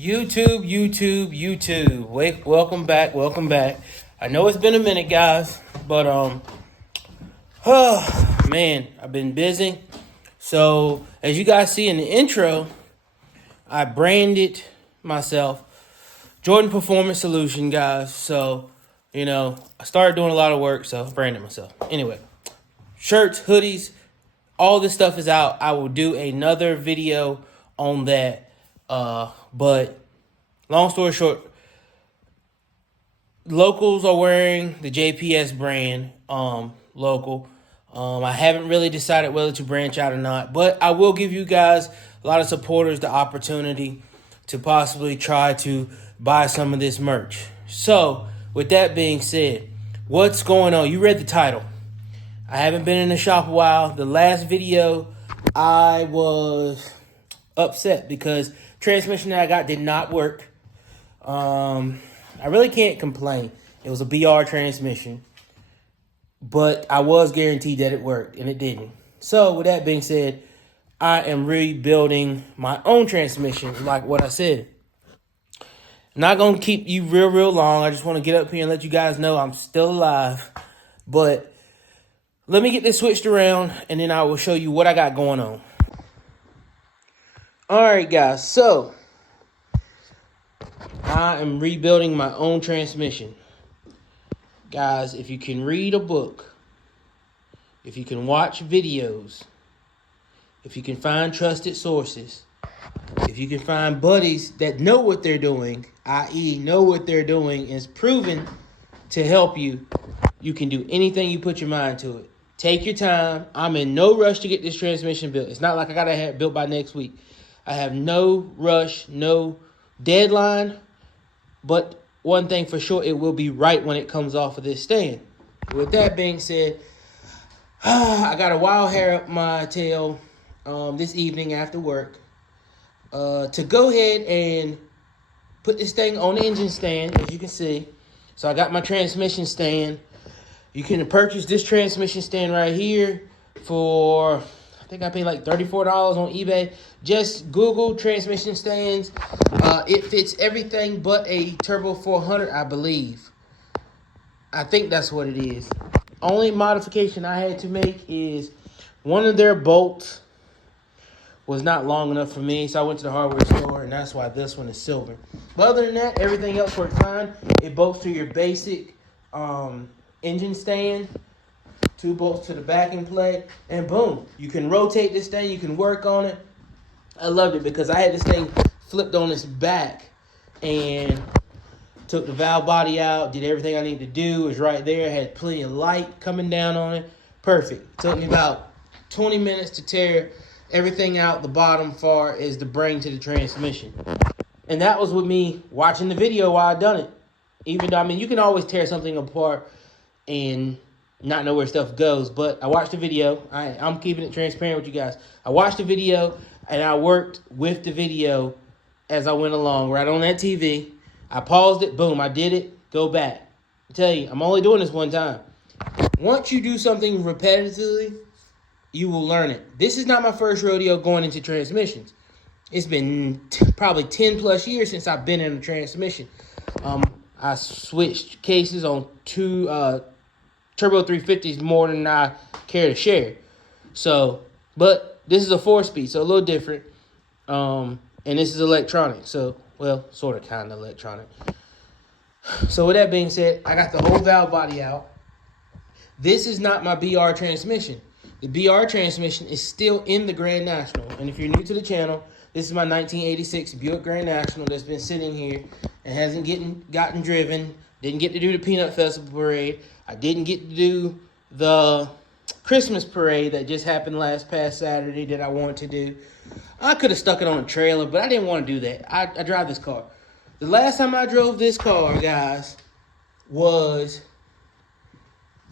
YouTube. Wait, welcome back. I know it's been a minute, guys, but man, I've been busy. So as you guys see in the intro, I branded myself Jordan Performance Solution, guys. So I started doing a lot of work, so I branded myself. Anyway, shirts, hoodies, all this stuff is out. I will do another video on that. But long story short, locals are wearing the JPS brand, local. I haven't really decided whether to branch out or not, but I will give you guys, a lot of supporters, the opportunity to possibly try to buy some of this merch. So, with that being said, what's going on? You read the title. I haven't been in the shop a while. The last video, I was upset because transmission that I got did not work. I really can't complain. It was a BR transmission, but I was guaranteed that it worked, and it didn't. So with that being said, I am rebuilding my own transmission, like what I said. Not going to keep you real long. I just want to get up here and let you guys know I'm still alive. But let me get this switched around, and then I will show you what I got going on. All right, guys, so I am rebuilding my own transmission. Guys, if you can read a book, if you can watch videos, if you can find trusted sources, if you can find buddies that know what they're doing, i.e. know what they're doing, is proven to help you, you can do anything you put your mind to it. Take your time. I'm in no rush to get this transmission built. It's not like I got to have it built by next week. I have no rush, no deadline, but one thing for sure, it will be right when it comes off of this stand. With that being said, I got a wild hair up my tail this evening after work to go ahead and put this thing on the engine stand, as you can see. So I got my transmission stand. You can purchase this transmission stand right here for, I think I paid like $34 on eBay. Just Google transmission stands. It fits everything but a Turbo 400, I believe. I think that's what it is. Only modification I had to make is one of their bolts was not long enough for me, so I went to the hardware store, and that's why this one is silver. But other than that, everything else worked fine. It bolts to your basic engine stand. 2 bolts to the backing plate, and boom, you can rotate this thing, you can work on it. I loved it because I had this thing flipped on its back and took the valve body out, did everything I needed to do. It was right there, had plenty of light coming down on it. Perfect. Took me about 20 minutes to tear everything out the bottom far as the brain to the transmission. And that was with me watching the video while I done it. Even though, you can always tear something apart and not know where stuff goes, but I watched the video. I'm keeping it transparent with you guys. I watched the video, and I worked with the video as I went along, right on that TV. I paused it, boom, I did it, go back. I tell you, I'm only doing this one time. Once you do something repetitively, you will learn it. This is not my first rodeo going into transmissions. It's been probably 10 plus years since I've been in a transmission. I switched cases on 2 Turbo 350s more than I care to share. So, but this is a 4-speed, so a little different. And this is electronic, so, well, sort of kind of electronic. So with that being said, I got the whole valve body out. This is not my BR transmission. The BR transmission is still in the Grand National. And if you're new to the channel, this is my 1986 Buick Grand National that's been sitting here and hasn't gotten driven. Didn't get to do the Peanut Festival Parade. I didn't get to do the Christmas Parade that just happened past Saturday that I wanted to do. I could have stuck it on a trailer, but I didn't want to do that. I drive this car. The last time I drove this car, guys, was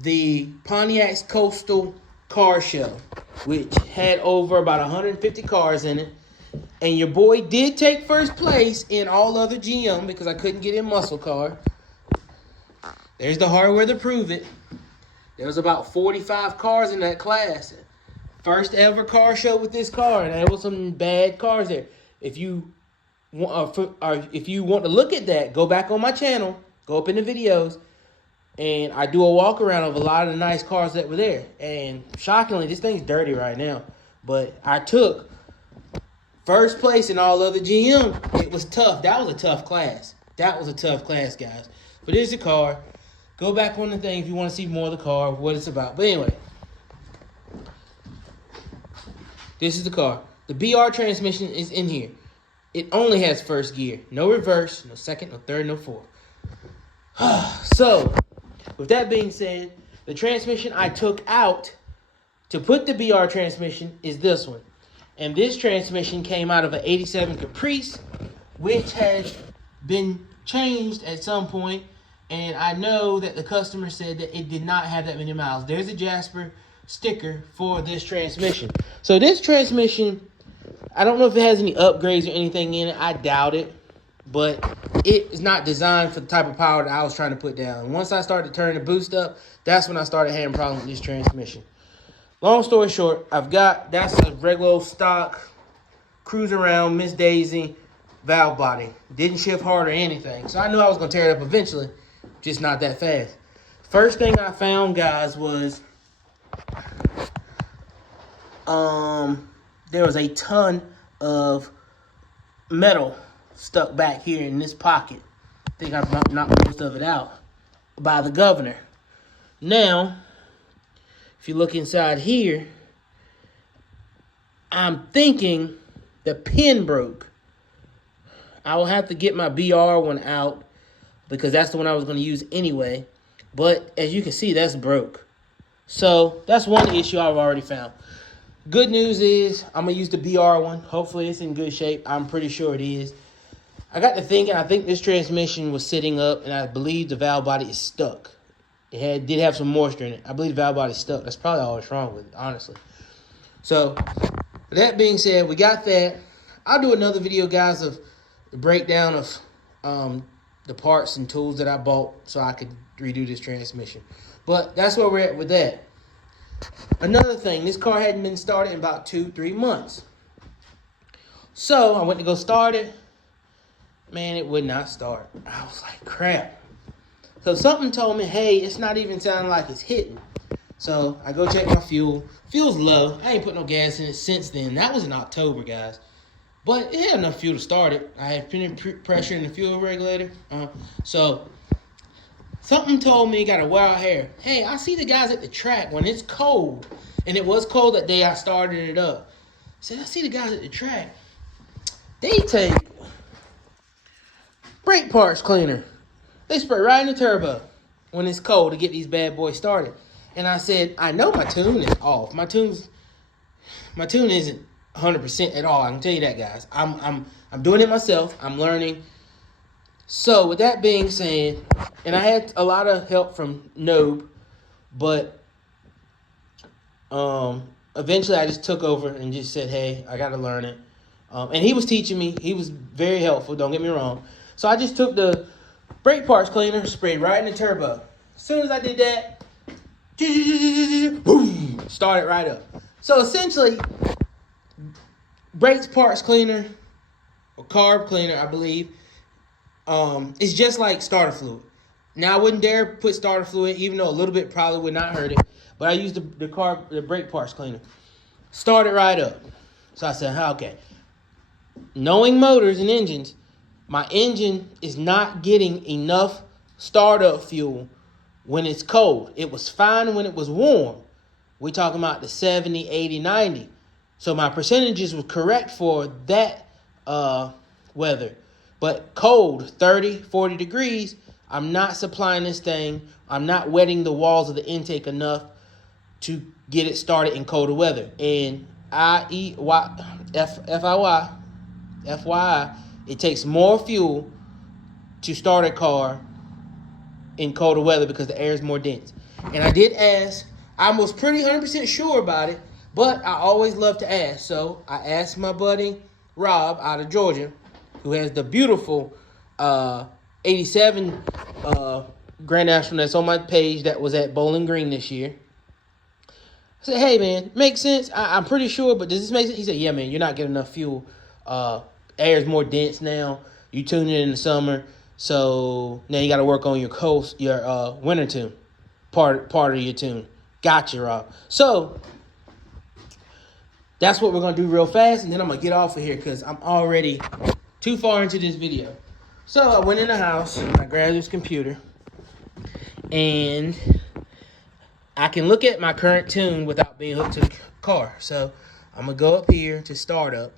the Pontiac's Coastal Car Show, which had over about 150 cars in it. And your boy did take first place in all other GM because I couldn't get in muscle car. There's the hardware to prove it. There was about 45 cars in that class. First ever car show with this car, and there was some bad cars there. If you if you want to look at that, go back on my channel, go up in the videos, and I do a walk around of a lot of the nice cars that were there. And shockingly, this thing's dirty right now. But I took first place in all other GM. It was tough. That was a tough class. That was a tough class, guys. But here's the car. Go back on the thing if you want to see more of the car, what it's about. But anyway, this is the car. The BR transmission is in here. It only has first gear. No reverse, no second, no third, no fourth. So, with that being said, the transmission I took out to put the BR transmission is this one. And this transmission came out of an 87 Caprice, which has been changed at some point. And I know that the customer said that it did not have that many miles. There's a Jasper sticker for this transmission. So this transmission, I don't know if it has any upgrades or anything in it. I doubt it. But it is not designed for the type of power that I was trying to put down. And once I started turning the boost up, that's when I started having problems with this transmission. Long story short, that's a regular old stock, cruise around, Miss Daisy, valve body. Didn't shift hard or anything. So I knew I was going to tear it up eventually, just not that fast. First thing I found, guys, was there was a ton of metal stuck back here in this pocket. I think I've knocked most of it out by the governor. Now, if you look inside here, I'm thinking the pin broke. I will have to get my BR one out because that's the one I was going to use anyway. But as you can see, that's broke. So that's one issue I've already found. Good news is I'm going to use the BR one. Hopefully it's in good shape. I'm pretty sure it is. I got to thinking, I think this transmission was sitting up, and I believe the valve body is stuck. It did have some moisture in it. I believe the valve body is stuck. That's probably all that's wrong with it, honestly. So, with that being said, we got that. I'll do another video, guys, of the breakdown of the parts and tools that I bought so I could redo this transmission. But that's where we're at with that. Another thing, this car hadn't been started in about 2-3 months. So, I went to go start it. Man, it would not start. I was like, crap. So something told me, hey, it's not even sounding like it's hitting. So I go check my fuel. Fuel's low. I ain't put no gas in it since then. That was in October, guys. But it had enough fuel to start it. I had plenty of pressure in the fuel regulator. So something told me, got a wild hair. Hey, I see the guys at the track when it's cold. And it was cold that day I started it up. I said, I see the guys at the track. They take brake parts cleaner. They spray right in the turbo when it's cold to get these bad boys started. And I said, I know my tune is off. My tune isn't 100% at all. I can tell you that, guys. I'm doing it myself. I'm learning. So with that being said, and I had a lot of help from Nobe, but eventually I just took over and just said, hey, I got to learn it. And he was teaching me. He was very helpful. Don't get me wrong. So I just took the brake parts cleaner, sprayed right in the turbo. As soon as I did that, boom, started right up. So essentially, brakes parts cleaner, or carb cleaner, I believe, it's just like starter fluid. Now I wouldn't dare put starter fluid, even though a little bit probably would not hurt it. But I used the brake parts cleaner. Started right up. So I said, okay. Knowing motors and engines, my engine is not getting enough startup fuel when it's cold. It was fine when it was warm. We're talking about the 70, 80, 90. So my percentages were correct for that weather. But cold, 30, 40 degrees, I'm not supplying this thing. I'm not wetting the walls of the intake enough to get it started in colder weather. And FYI, it takes more fuel to start a car in colder weather because the air is more dense. And I did ask. I was pretty 100% sure about it, but I always love to ask. So I asked my buddy Rob out of Georgia, who has the beautiful 87 Grand National that's on my page that was at Bowling Green this year. I said, hey, man, makes sense. I'm pretty sure, but does this make sense? He said, yeah, man, you're not getting enough fuel air is more dense now. You tune it in the summer, so now you got to work on your winter tune, part of your tune. Gotcha, Rob. So that's what we're gonna do real fast, and then I'm gonna get off of here because I'm already too far into this video. So I went in the house, I grabbed this computer, and I can look at my current tune without being hooked to the car. So I'm gonna go up here to startup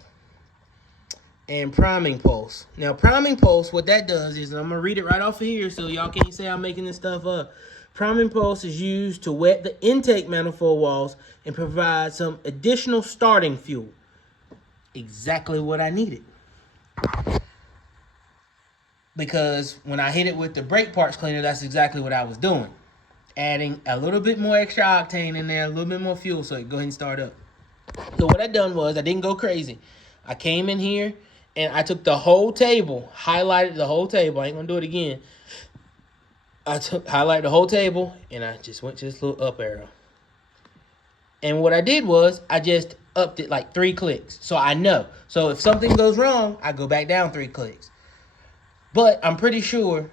and priming pulse. Now priming pulse, what that does is, and I'm gonna read it right off of here so y'all can't say I'm making this stuff up. Priming pulse is used to wet the intake manifold walls and provide some additional starting fuel. Exactly what I needed. Because when I hit it with the brake parts cleaner, that's exactly what I was doing. Adding a little bit more extra octane in there, a little bit more fuel so it can go ahead and start up. So what I done was, I didn't go crazy. I came in here and I took the whole table, highlighted the whole table. I ain't gonna do it again. Highlighted the whole table, and I just went to this little up arrow. And what I did was, I just upped it like 3 clicks. So I know. So if something goes wrong, I go back down 3 clicks. But I'm pretty sure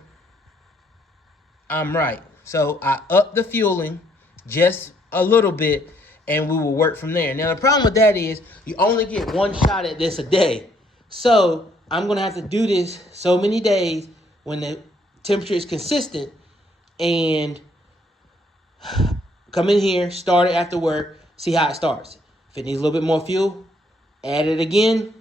I'm right. So I upped the fueling just a little bit, and we will work from there. Now, the problem with that is you only get one shot at this a day. So I'm going to have to do this so many days when the temperature is consistent, and come in here, start it after work, see how it starts. If it needs a little bit more fuel, add it again,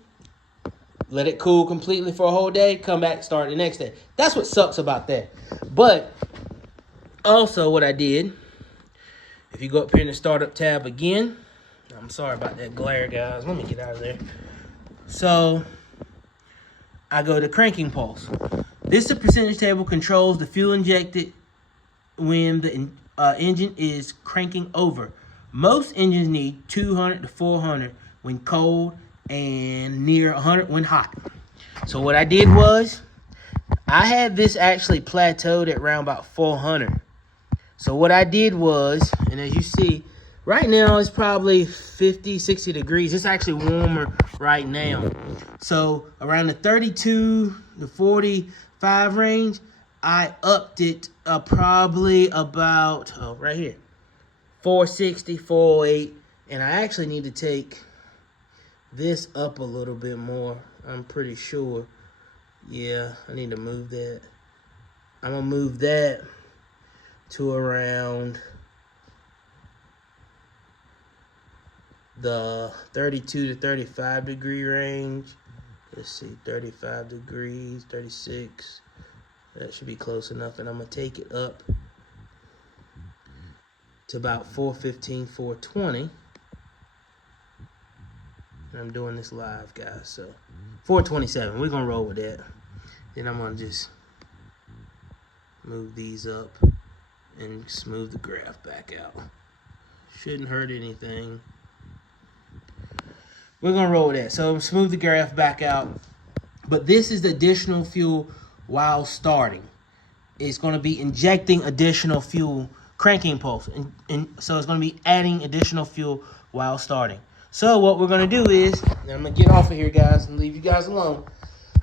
let it cool completely for a whole day, come back, start the next day. That's what sucks about that. But also what I did, if you go up here in the startup tab again, I'm sorry about that glare, guys. Let me get out of there. So I go to cranking pulse. This percentage table controls the fuel injected when the engine is cranking over. Most engines need 200 to 400 when cold and near 100 when hot. So what I did was, I had this actually plateaued at around about 400. So what I did was, and as you see, right now it's probably 50, 60 degrees. It's actually warmer right now. So around the 32 to 45 range, I upped it probably about, right here, 460, 408. And I actually need to take this up a little bit more, I'm pretty sure. Yeah, I need to move that. I'm going to move that to around the 32 to 35 degree range. Let's see, 35 degrees, 36. That should be close enough. And I'm going to take it up to about 415, 420. And I'm doing this live, guys. So 427, we're going to roll with that. Then I'm going to just move these up and smooth the graph back out. Shouldn't hurt anything. We're going to roll with that. So smooth the graph back out. But this is the additional fuel while starting. It's going to be injecting additional fuel, cranking pulse. And so it's going to be adding additional fuel while starting. So what we're going to do is, and I'm going to get off of here, guys, and leave you guys alone.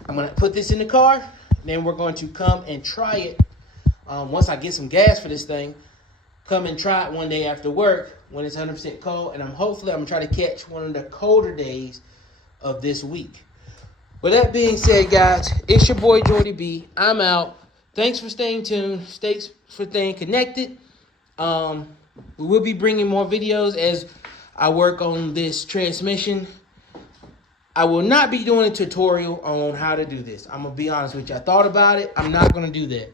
I'm going to put this in the car. Then we're going to come and try it. Once I get some gas for this thing, come and try it one day after work when it's 100% cold. And hopefully I'm going to try to catch one of the colder days of this week. With that being said, guys, it's your boy Jordy B. I'm out. Thanks for staying tuned. Thanks for staying connected. We will be bringing more videos as I work on this transmission. I will not be doing a tutorial on how to do this. I'm going to be honest with you. I thought about it. I'm not going to do that.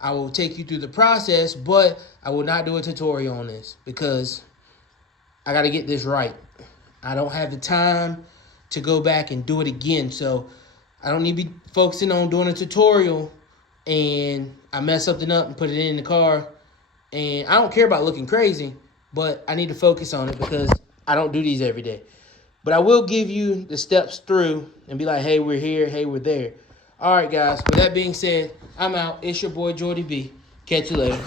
I will take you through the process, but I will not do a tutorial on this because I got to get this right. I don't have the time to go back and do it again. So I don't need to be focusing on doing a tutorial and I mess something up and put it in the car. And I don't care about looking crazy, but I need to focus on it because I don't do these every day. But I will give you the steps through and be like, hey, we're here. Hey, we're there. All right, guys. With that being said, I'm out. It's your boy, Jordy B. Catch you later.